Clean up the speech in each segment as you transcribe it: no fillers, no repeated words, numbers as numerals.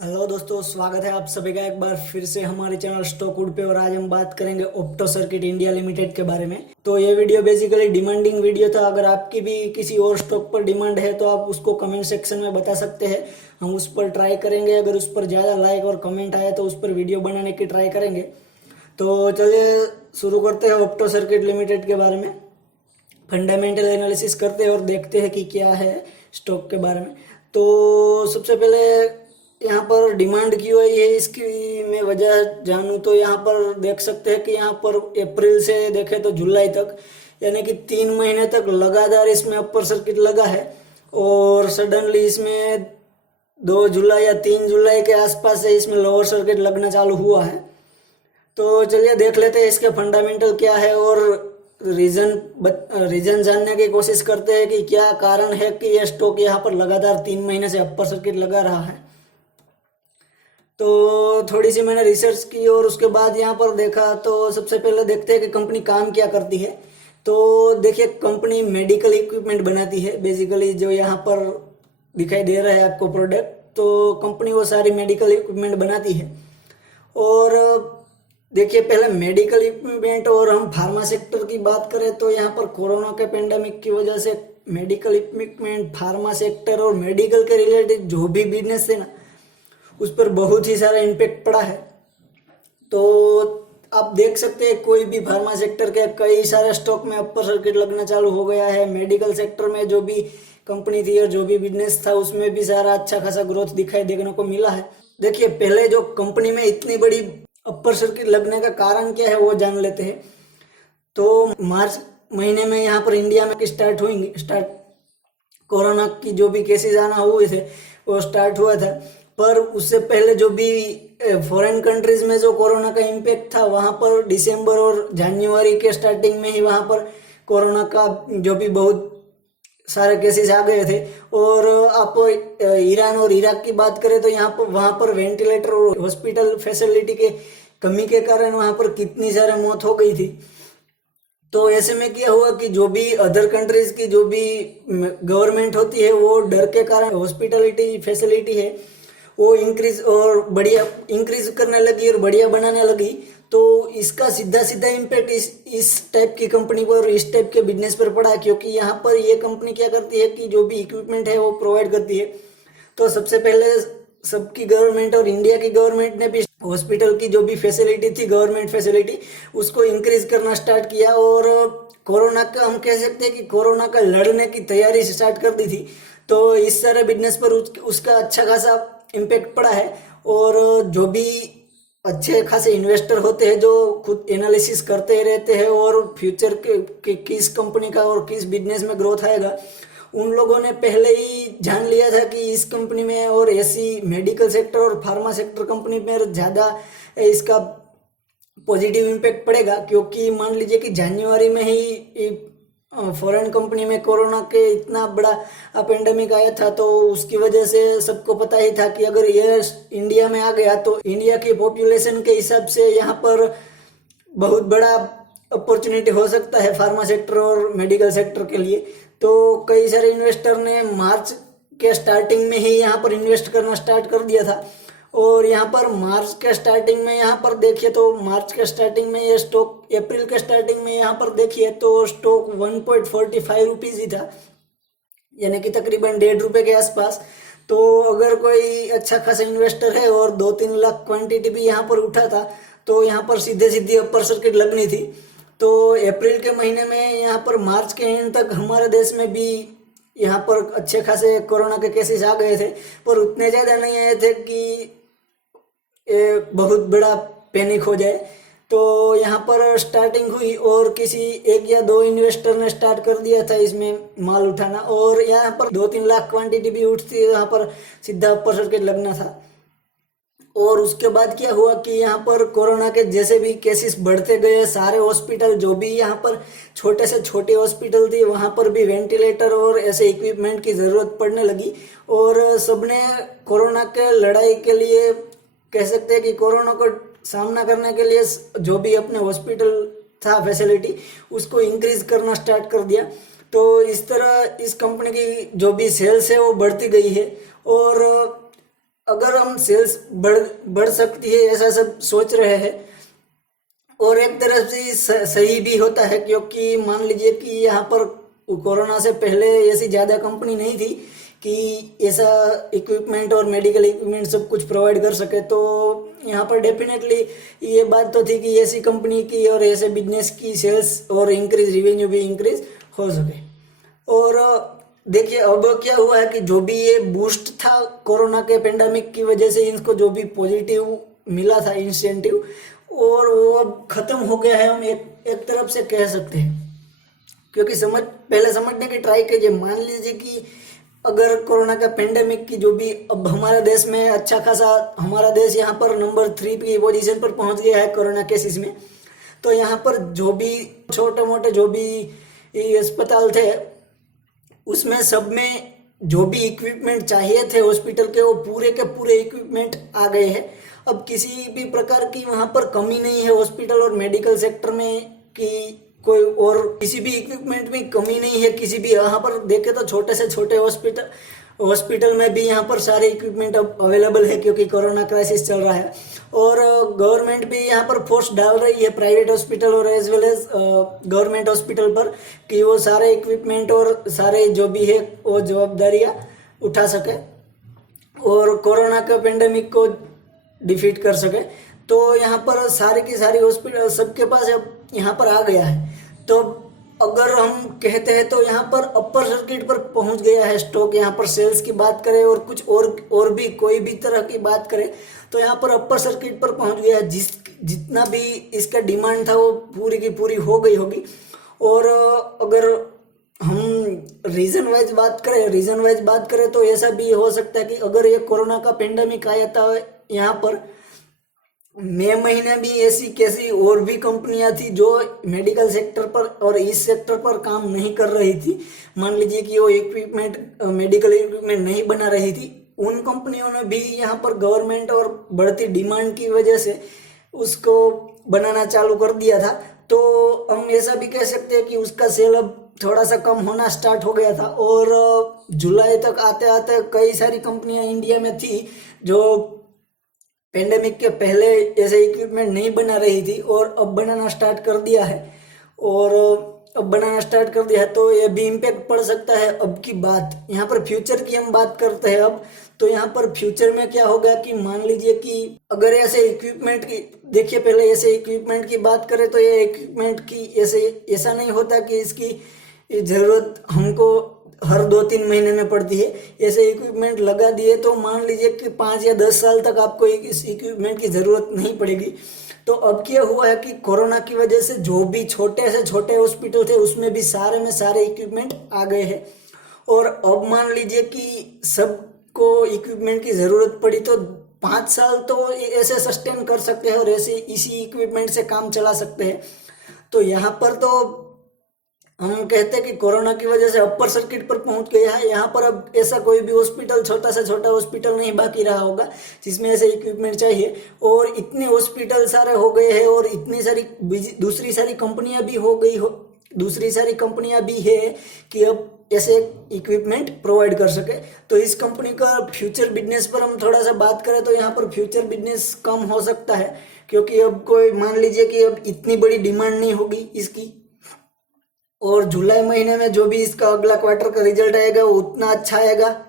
Hello दोस्तों, स्वागत है आप सभी का एक बार फिर से हमारे चैनल स्टॉकवुड पे। और आज हम बात करेंगे ऑप्टो सर्किट इंडिया लिमिटेड के बारे में। तो ये वीडियो बेसिकली डिमांडिंग वीडियो था। अगर आपकी भी किसी और स्टॉक पर डिमांड है तो आप उसको कमेंट सेक्शन में बता सकते हैं, हम उस पर ट्राई करेंगे। अगर उस पर ज़्यादा लाइक और कमेंट आए तो उस पर वीडियो बनाने की ट्राई करेंगे। तो चलिए शुरू करते हैं ऑप्टो सर्किट लिमिटेड के बारे में। फंडामेंटल एनालिसिस करते हैं और देखते हैं कि क्या है स्टॉक के बारे में। तो सबसे पहले यहाँ पर डिमांड क्यों आई है इसकी मैं वजह जानूँ तो यहाँ पर देख सकते हैं कि यहाँ पर अप्रैल से देखें तो जुलाई तक, यानी कि 3 महीने तक लगातार इसमें अपर सर्किट लगा है। और सडनली इसमें 2 जुलाई या 3 जुलाई के आसपास से इसमें लोअर सर्किट लगना चालू हुआ है। तो चलिए देख लेते हैं इसके फंडामेंटल क्या है और रीजन जानने की कोशिश करते हैं कि क्या कारण है कि यह स्टॉक यहाँ पर लगातार 3 महीने से अपर सर्किट लगा रहा है। तो थोड़ी सी मैंने रिसर्च की और उसके बाद यहाँ पर देखा। तो सबसे पहले देखते हैं कि कंपनी काम क्या करती है। तो देखिए, कंपनी मेडिकल इक्विपमेंट बनाती है। बेसिकली जो यहाँ पर दिखाई दे रहा है आपको प्रोडक्ट, तो कंपनी वो सारी मेडिकल इक्विपमेंट बनाती है। और देखिए, पहले मेडिकल इक्विपमेंट और हम फार्मा सेक्टर की बात करें तो यहाँ पर कोरोना के पेंडेमिक की वजह से मेडिकल इक्विपमेंट, फार्मा सेक्टर और मेडिकल के रिलेटेड जो भी बिजनेस है ना, उस पर बहुत ही सारा इम्पेक्ट पड़ा है। तो आप देख सकते हैं कोई भी फार्मा सेक्टर के कई सारे स्टॉक में अपर सर्किट लगना चालू हो गया है। मेडिकल सेक्टर में जो भी कंपनी थी और जो भी बिजनेस था उसमें भी सारा अच्छा खासा ग्रोथ दिखाई देखने को मिला है। देखिए, पहले जो कंपनी में इतनी बड़ी अपर सर्किट लगने का कारण क्या है वो जान लेते हैं। तो मार्च महीने में यहाँ पर इंडिया में स्टार्ट कोरोना की जो भी केसेस आना हुए थे वो स्टार्ट हुआ था। पर उससे पहले जो भी फॉरेन कंट्रीज में जो कोरोना का इम्पेक्ट था, वहाँ पर दिसंबर और जनवरी के स्टार्टिंग में ही वहाँ पर कोरोना का जो भी बहुत सारे केसेस आ गए थे। और आप ईरान और इराक की बात करें तो यहाँ पर वहाँ पर वेंटिलेटर और हॉस्पिटल फैसिलिटी के कमी के कारण वहाँ पर कितनी सारी मौत हो गई थी। तो ऐसे में क्या हुआ कि जो भी अदर कंट्रीज की जो भी गवर्नमेंट होती है वो डर के कारण हॉस्पिटलिटी फैसिलिटी है वो इंक्रीज करने लगी और बढ़िया बनाने लगी। तो इसका सीधा सीधा इम्पैक्ट इस टाइप की कंपनी पर, इस टाइप के बिजनेस पर पड़ा, क्योंकि यहाँ पर ये कंपनी क्या करती है कि जो भी इक्विपमेंट है वो प्रोवाइड करती है। तो सबसे पहले सबकी गवर्नमेंट और इंडिया की गवर्नमेंट ने भी हॉस्पिटल की जो भी फैसिलिटी थी, गवर्नमेंट फैसिलिटी, उसको इंक्रीज करना स्टार्ट किया। और कोरोना का हम कह सकते हैं कि कोरोना का लड़ने की तैयारी स्टार्ट कर दी थी। तो इस सारे बिजनेस पर उसका अच्छा खासा इम्पेक्ट पड़ा है। और जो भी अच्छे खासे इन्वेस्टर होते हैं जो खुद एनालिसिस करते रहते हैं और फ्यूचर के किस कंपनी का और किस बिजनेस में ग्रोथ आएगा, उन लोगों ने पहले ही जान लिया था कि इस कंपनी में और ऐसी मेडिकल सेक्टर और फार्मा सेक्टर कंपनी में ज़्यादा इसका पॉजिटिव इम्पैक्ट पड़ेगा। क्योंकि मान लीजिए कि जनवरी में ही फॉरेन कंपनी में कोरोना के इतना बड़ा पेंडेमिक आया था, तो उसकी वजह से सबको पता ही था कि अगर ये इंडिया में आ गया तो इंडिया की पॉपुलेशन के हिसाब से यहाँ पर बहुत बड़ा अपॉर्चुनिटी हो सकता है फार्मा सेक्टर और मेडिकल सेक्टर के लिए। तो कई सारे इन्वेस्टर ने मार्च के स्टार्टिंग में ही यहाँ पर इन्वेस्ट करना स्टार्ट कर दिया था। और यहाँ पर मार्च के स्टार्टिंग में यहाँ पर देखिए तो मार्च के स्टार्टिंग में ये स्टॉक, अप्रैल के स्टार्टिंग में यहाँ पर देखिए तो स्टॉक 1.45 रुपीज़ ही था, यानी कि तकरीबन 1.5 रुपये के आसपास। तो अगर कोई अच्छा खासा इन्वेस्टर है और 2-3 लाख क्वांटिटी भी यहाँ पर उठा था तो यहाँ पर सीधे सीधे अपर सर्किट लगनी थी। तो अप्रैल के महीने में यहाँ पर मार्च के एंड तक हमारे देश में भी यहाँ पर अच्छे खासे कोरोना के केसेस आ गए थे, पर उतने ज़्यादा नहीं आए थे कि बहुत बड़ा पैनिक हो जाए। तो यहाँ पर स्टार्टिंग हुई और किसी 1 या 2 इन्वेस्टर ने स्टार्ट कर दिया था इसमें माल उठाना, और यहाँ पर 2-3 लाख क्वांटिटी भी उठती है, यहाँ पर सीधा अपर सर्किट लगना था। और उसके बाद क्या हुआ कि यहाँ पर कोरोना के जैसे भी केसेस बढ़ते गए, सारे हॉस्पिटल जो भी यहाँ पर छोटे से छोटे हॉस्पिटल थी वहाँ पर भी वेंटिलेटर और ऐसे इक्विपमेंट की ज़रूरत पड़ने लगी। और सबने कोरोना के लड़ाई के लिए कह सकते हैं कि कोरोना को सामना करने के लिए जो भी अपने हॉस्पिटल था फैसिलिटी उसको इंक्रीज करना स्टार्ट कर दिया। तो इस तरह इस कंपनी की जो भी सेल्स है वो बढ़ती गई है। और अगर हम सेल्स बढ़ बढ़ सकती है ऐसा सब सोच रहे हैं, और एक तरफ से सही भी होता है, क्योंकि मान लीजिए कि यहाँ पर कोरोना से पहले ऐसी ज़्यादा कंपनी नहीं थी कि ऐसा इक्विपमेंट और मेडिकल इक्विपमेंट सब कुछ प्रोवाइड कर सके। तो यहाँ पर डेफिनेटली ये बात तो थी कि ऐसी कंपनी की और ऐसे बिजनेस की सेल्स और इंक्रीज रेवेन्यू भी इंक्रीज हो सके। और देखिए अब क्या हुआ है कि जो भी ये बूस्ट था कोरोना के पेंडेमिक की वजह से, इनको जो भी पॉजिटिव मिला था इंसेंटिव, और वो अब खत्म हो गया है, हम एक तरफ से कह सकते हैं। क्योंकि पहले समझने की ट्राई कीजिए। मान लीजिए कि अगर कोरोना का पेंडेमिक की जो भी, अब हमारे देश में अच्छा खासा, हमारा देश यहाँ पर नंबर 3 की पोजीशन पर पहुँच गया है कोरोना केसेस में। तो यहाँ पर जो भी छोटे मोटे जो भी अस्पताल थे, उसमें सब में जो भी इक्विपमेंट चाहिए थे हॉस्पिटल के, वो पूरे के पूरे इक्विपमेंट आ गए हैं। अब किसी भी प्रकार की वहाँ पर कमी नहीं है हॉस्पिटल और मेडिकल सेक्टर में, कि कोई और किसी भी इक्विपमेंट में कमी नहीं है किसी भी। यहाँ पर देखे तो छोटे से छोटे हॉस्पिटल में भी यहाँ पर सारे इक्विपमेंट अब अवेलेबल है, क्योंकि कोरोना क्राइसिस चल रहा है। और गवर्नमेंट भी यहाँ पर फोर्स डाल रही है प्राइवेट हॉस्पिटल और as well as government hospital पर, कि वो सारे इक्विपमेंट और सारे जो भी है वो जवाबदारियाँ उठा सके और कोरोना के पेंडेमिक को डिफीट कर सके। तो यहाँ पर सारी की सारी हॉस्पिटल सबके पास अब यहाँ पर आ गया है। तो अगर हम कहते हैं तो यहाँ पर अपर सर्किट पर पहुँच गया है स्टॉक। यहाँ पर सेल्स की बात करें और कुछ और भी कोई भी तरह की बात करें तो यहाँ पर अपर सर्किट पर पहुँच गया है। जितना भी इसका डिमांड था वो पूरी की पूरी हो गई होगी। और अगर हम रीजन वाइज बात करें तो ऐसा भी हो सकता है कि अगर ये कोरोना का पेंडेमिक आया था, यहाँ पर मई महीने भी ऐसी कैसी और भी कंपनियां थी जो मेडिकल सेक्टर पर और इस सेक्टर पर काम नहीं कर रही थी। मान लीजिए कि वो मेडिकल इक्विपमेंट नहीं बना रही थी, उन कंपनियों ने भी यहाँ पर गवर्नमेंट और बढ़ती डिमांड की वजह से उसको बनाना चालू कर दिया था। तो हम ऐसा भी कह सकते हैं कि उसका सेल अब थोड़ा सा कम होना स्टार्ट हो गया था। और जुलाई तक आते आते कई सारी कंपनियां इंडिया में थी जो पेंडेमिक के पहले ऐसे इक्विपमेंट नहीं बना रही थी और अब बनाना स्टार्ट कर दिया है। तो ये भी इम्पेक्ट पड़ सकता है। अब की बात यहाँ पर फ्यूचर की हम बात करते हैं अब, तो यहाँ पर फ्यूचर में क्या होगा कि मान लीजिए कि अगर ऐसे इक्विपमेंट की, देखिए पहले ऐसे इक्विपमेंट की बात करें तो ये इक्विपमेंट की ऐसा नहीं होता कि इसकी ज़रूरत हमको हर 2-3 महीने में पड़ती है। ऐसे इक्विपमेंट लगा दिए तो मान लीजिए कि 5 या 10 साल तक आपको इस इक्विपमेंट की ज़रूरत नहीं पड़ेगी। तो अब क्या हुआ है कि कोरोना की वजह से जो भी छोटे से छोटे हॉस्पिटल थे उसमें भी सारे में सारे इक्विपमेंट आ गए हैं। और अब मान लीजिए कि सबको इक्विपमेंट की ज़रूरत पड़ी तो 5 साल तो ऐसे सस्टेन कर सकते हैं और ऐसे इसी इक्विपमेंट से काम चला सकते हैं। तो यहाँ पर तो हम कहते हैं कि कोरोना की वजह से अपर सर्किट पर पहुंच गया है। यहाँ पर अब ऐसा कोई भी हॉस्पिटल, छोटा से छोटा हॉस्पिटल नहीं बाकी रहा होगा जिसमें ऐसे इक्विपमेंट चाहिए। और इतने हॉस्पिटल सारे हो गए हैं और इतनी सारी दूसरी सारी कंपनियां भी है कि अब ऐसे इक्विपमेंट प्रोवाइड कर सके। तो इस कंपनी का फ्यूचर बिजनेस पर हम थोड़ा सा बात करें तो यहाँ पर फ्यूचर बिजनेस कम हो सकता है, क्योंकि अब कोई मान लीजिए कि अब इतनी बड़ी डिमांड नहीं होगी इसकी। और जुलाई महीने में जो भी इसका अगला क्वार्टर का रिजल्ट आएगा वो उतना अच्छा आएगा,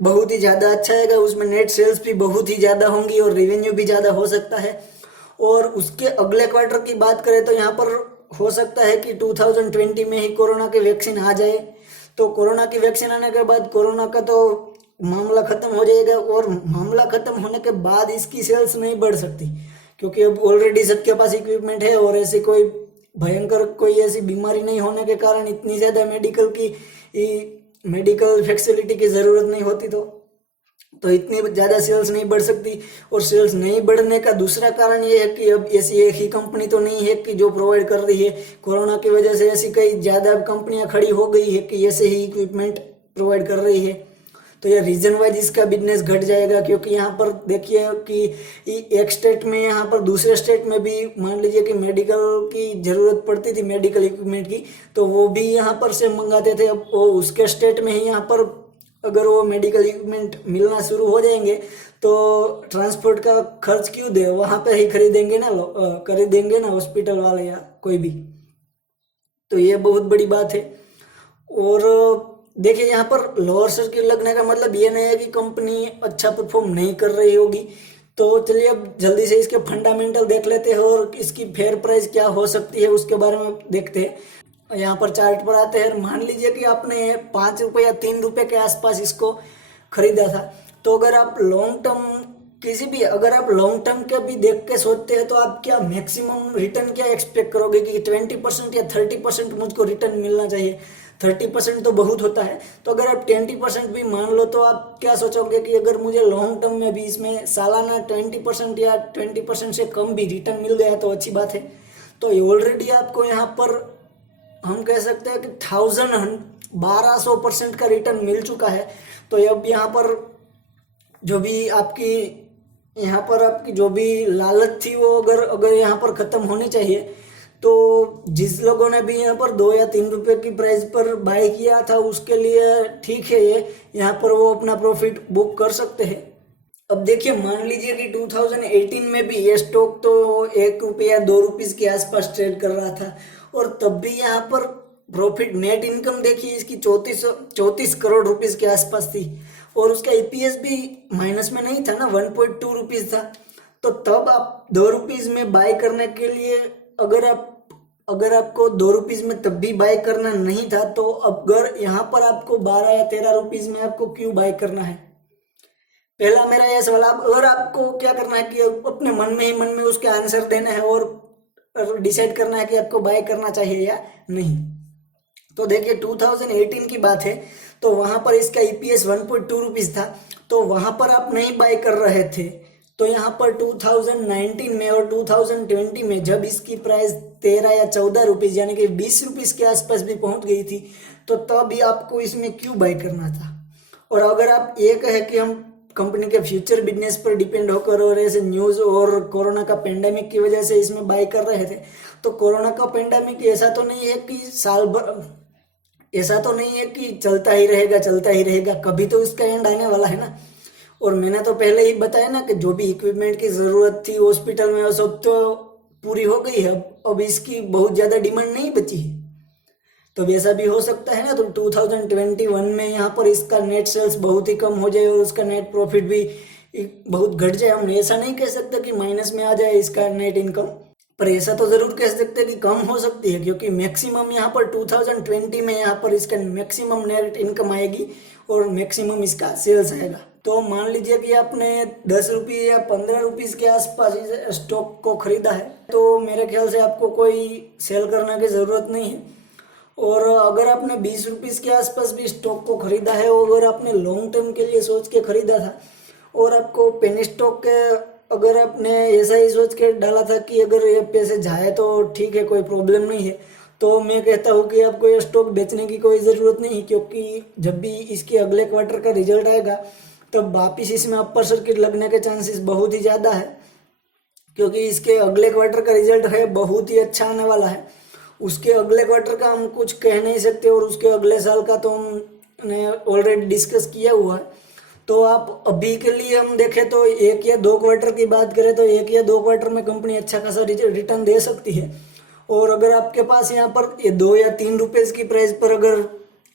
बहुत ही ज़्यादा अच्छा आएगा। उसमें नेट सेल्स भी बहुत ही ज़्यादा होंगी और रेवेन्यू भी ज़्यादा हो सकता है। और उसके अगले क्वार्टर की बात करें तो यहाँ पर हो सकता है कि 2020 में ही कोरोना की वैक्सीन आ जाए। तो कोरोना की वैक्सीन आने के बाद कोरोना का तो मामला ख़त्म हो जाएगा, और मामला ख़त्म होने के बाद इसकी सेल्स नहीं बढ़ सकती, क्योंकि अब ऑलरेडी सबके पास इक्विपमेंट है और ऐसी कोई भयंकर कोई ऐसी बीमारी नहीं होने के कारण इतनी ज़्यादा मेडिकल फैसिलिटी की ज़रूरत नहीं होती। तो इतनी ज़्यादा सेल्स नहीं बढ़ सकती। और सेल्स नहीं बढ़ने का दूसरा कारण ये है कि अब ऐसी एक ही कंपनी तो नहीं है कि जो प्रोवाइड कर रही है। कोरोना की वजह से ऐसी कई ज़्यादा कंपनियां खड़ी हो गई है कि ऐसे ही इक्विपमेंट प्रोवाइड कर रही है। तो ये रीजन वाइज इसका बिजनेस घट जाएगा, क्योंकि यहाँ पर देखिए कि एक स्टेट में, यहाँ पर दूसरे स्टेट में भी मान लीजिए कि मेडिकल की ज़रूरत पड़ती थी, मेडिकल इक्विपमेंट की, तो वो भी यहाँ पर से मंगाते थे। अब वो उसके स्टेट में ही यहाँ पर अगर वो मेडिकल इक्विपमेंट मिलना शुरू हो जाएंगे तो ट्रांसपोर्ट का खर्च क्यों दे, वहाँ पे ही खरीदेंगे ना खरीदेंगे ना हॉस्पिटल वाले या कोई भी। तो ये बहुत बड़ी बात है। और देखिए यहाँ पर लोअर सर्किट लगने का मतलब ये नहीं है कि कंपनी अच्छा परफॉर्म नहीं कर रही होगी। तो चलिए अब जल्दी से इसके फंडामेंटल देख लेते हैं और इसकी फेयर प्राइस क्या हो सकती है उसके बारे में देखते हैं। यहाँ पर चार्ट पर आते हैं। मान लीजिए कि आपने 5 रुपये या 3 रुपये के आसपास इसको खरीदा था, तो अगर आप लॉन्ग टर्म अगर आप लॉन्ग टर्म के भी देख के सोचते हैं तो आप क्या मैक्सिमम रिटर्न क्या एक्सपेक्ट करोगे कि 20% या 30% मुझको रिटर्न मिलना चाहिए। 30% तो बहुत होता है, तो अगर आप 20% भी मान लो तो आप क्या सोचोगे कि अगर मुझे लॉन्ग टर्म में भी इसमें सालाना 20% या 20% से कम भी रिटर्न मिल गया तो अच्छी बात है। तो ऑलरेडी आपको यहाँ पर हम कह सकते हैं कि 1200% का रिटर्न मिल चुका है। तो अब यहाँ पर आपकी जो भी लालच थी वो अगर यहाँ पर ख़त्म होनी चाहिए। तो जिस लोगों ने भी यहाँ पर 2 या 3 रुपए की प्राइस पर बाय किया था उसके लिए ठीक है, ये यहाँ पर वो अपना प्रॉफिट बुक कर सकते हैं। अब देखिए मान लीजिए कि 2018 में भी ये स्टॉक तो 1 रुपये या 2 रुपीज के आसपास ट्रेड कर रहा था, और तब भी यहाँ पर प्रॉफिट नेट इनकम देखिए इसकी 34 करोड़ रुपीस के आसपास थी, और उसका ईपीएस भी माइनस में नहीं था ना, 1.2 रुपीज था। तो तब आप 2 रुपीज में बाय करने के लिए अगर आपको 2 रुपीज में तब भी बाय करना नहीं था, तो अगर यहाँ पर आपको 12 या 13 रुपीज में आपको क्यों बाय करना है। पहला मेरा यह सवाल, और आपको क्या करना है कि अपने मन में उसके आंसर देना है और डिसाइड करना है कि आपको बाय करना चाहिए या नहीं। तो देखिए 2018 की बात है, तो वहां पर इसका ईपीएस 1.2 रुपीज था, तो वहां पर आप नहीं बाय कर रहे थे। तो यहाँ पर 2019 में और 2020 में जब इसकी प्राइस 13 या 14 रुपीज यानी कि 20 रुपीज के आसपास भी पहुंच गई थी, तो तब भी आपको इसमें क्यों बाय करना था। और अगर आप ये कहे कि हम कंपनी के फ्यूचर बिजनेस पर डिपेंड होकर और ऐसे न्यूज़ और कोरोना का पेंडेमिक की वजह से इसमें बाय कर रहे थे, तो कोरोना का पेंडेमिक ऐसा तो नहीं है कि साल भर, ऐसा तो नहीं है कि चलता ही रहेगा, कभी तो इसका एंड आने वाला है ना। और मैंने तो पहले ही बताया ना कि जो भी इक्विपमेंट की ज़रूरत थी हॉस्पिटल में वो सब तो पूरी हो गई है, अब इसकी बहुत ज़्यादा डिमांड नहीं बची है। तो वैसा भी हो सकता है ना, तो 2021 में यहाँ पर इसका नेट सेल्स बहुत ही कम हो जाए और उसका नेट प्रॉफिट भी बहुत घट जाए। हम ऐसा नहीं कह सकते कि माइनस में आ जाए इसका नेट इनकम, पर ऐसा तो ज़रूर कह सकते हैं कि कम हो सकती है, क्योंकि मैक्सिमम यहाँ पर 2020 में यहाँ पर इसका मैक्सिमम नेट इनकम आएगी और मैक्सिमम इसका सेल्स आएगा। तो मान लीजिए कि आपने 10 रुपये या 15 रुपीज़ के आसपास इस स्टॉक को खरीदा है, तो मेरे ख्याल से आपको कोई सेल करने की ज़रूरत नहीं है। और अगर आपने 20 रुपीज़ के आसपास भी स्टॉक को खरीदा है और अगर आपने लॉन्ग टर्म के लिए सोच के खरीदा था और आपको पेनी स्टॉक के अगर आपने ऐसा ही सोच के डाला था कि अगर ये पैसे जाए तो ठीक है, कोई प्रॉब्लम नहीं है, तो मैं कहता हूँ कि आपको ये स्टॉक बेचने की कोई ज़रूरत नहीं, क्योंकि जब भी इसके अगले क्वार्टर का रिजल्ट आएगा तब वापिस इसमें अपर सर्किट लगने के चांसेस बहुत ही ज़्यादा है, क्योंकि इसके अगले क्वार्टर का रिजल्ट है बहुत ही अच्छा आने वाला है। उसके अगले क्वार्टर का हम कुछ कह नहीं सकते और उसके अगले साल का तो हमने ऑलरेडी डिस्कस किया हुआ है। तो आप अभी के लिए हम देखें तो 1 या 2 क्वार्टर की बात करें तो 1 या 2 क्वार्टर में कंपनी अच्छा खासा रिटर्न दे सकती है। और अगर आपके पास यहाँ पर ये 2 या 3 रुपये की प्राइस पर अगर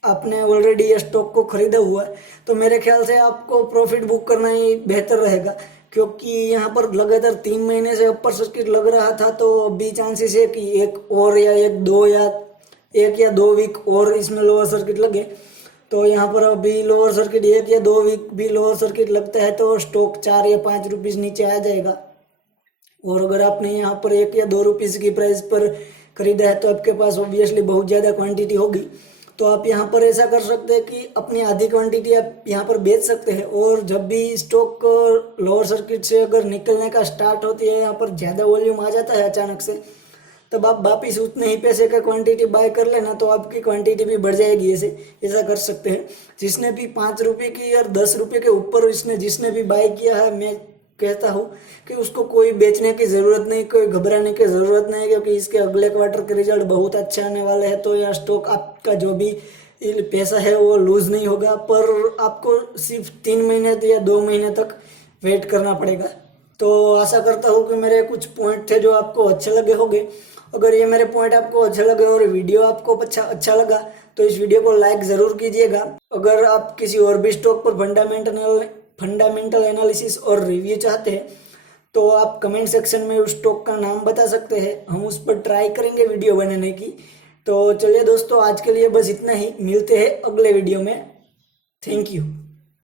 आपने ऑलरेडी ये स्टॉक को खरीदा हुआ है, तो मेरे ख्याल से आपको प्रॉफिट बुक करना ही बेहतर रहेगा, क्योंकि यहाँ पर लगातार 3 महीने से अपर सर्किट लग रहा था। तो अभी चांसेस है कि 1 या 2 वीक और इसमें लोअर सर्किट लगे। तो यहाँ पर अभी लोअर सर्किट 1 या 2 वीक भी लोअर सर्किट लगता है तो स्टॉक 4 या 5 रुपीज़ नीचे आ जाएगा। और अगर आपने यहाँ पर 1 या 2 रुपीज़ की प्राइस पर खरीदा है तो आपके पास ऑब्वियसली बहुत ज़्यादा क्वांटिटी होगी, तो आप यहाँ पर ऐसा कर सकते हैं कि अपनी आधी क्वांटिटी आप यहाँ पर बेच सकते हैं। और जब भी स्टॉक लोअर सर्किट से अगर निकलने का स्टार्ट होती है, यहाँ पर ज़्यादा वॉल्यूम आ जाता है अचानक से, तब आप वापिस उतने ही पैसे का क्वांटिटी बाय कर लेना, तो आपकी क्वांटिटी भी बढ़ जाएगी। ऐसा कर सकते हैं। जिसने भी 5 रुपये की और 10 रुपये के ऊपर जिसने भी बाय किया है, मैं कहता हूँ कि उसको कोई बेचने की ज़रूरत नहीं, कोई घबराने की ज़रूरत नहीं, क्योंकि इसके अगले क्वार्टर के रिजल्ट बहुत अच्छे आने वाले हैं। तो यह स्टॉक आपका जो भी पैसा है वो लूज़ नहीं होगा, पर आपको सिर्फ 3 महीने या 2 महीने तक वेट करना पड़ेगा। तो आशा करता हूँ कि मेरे कुछ पॉइंट थे जो आपको अच्छे लगे होंगे। अगर ये मेरे पॉइंट आपको अच्छे लगे और वीडियो आपको अच्छा लगा तो इस वीडियो को लाइक ज़रूर कीजिएगा। अगर आप किसी और भी स्टॉक पर फंडामेंटल एनालिसिस और रिव्यू चाहते हैं तो आप कमेंट सेक्शन में उस स्टॉक का नाम बता सकते हैं, हम उस पर ट्राई करेंगे वीडियो बनाने की। तो चलिए दोस्तों, आज के लिए बस इतना ही, मिलते हैं अगले वीडियो में। Thank you.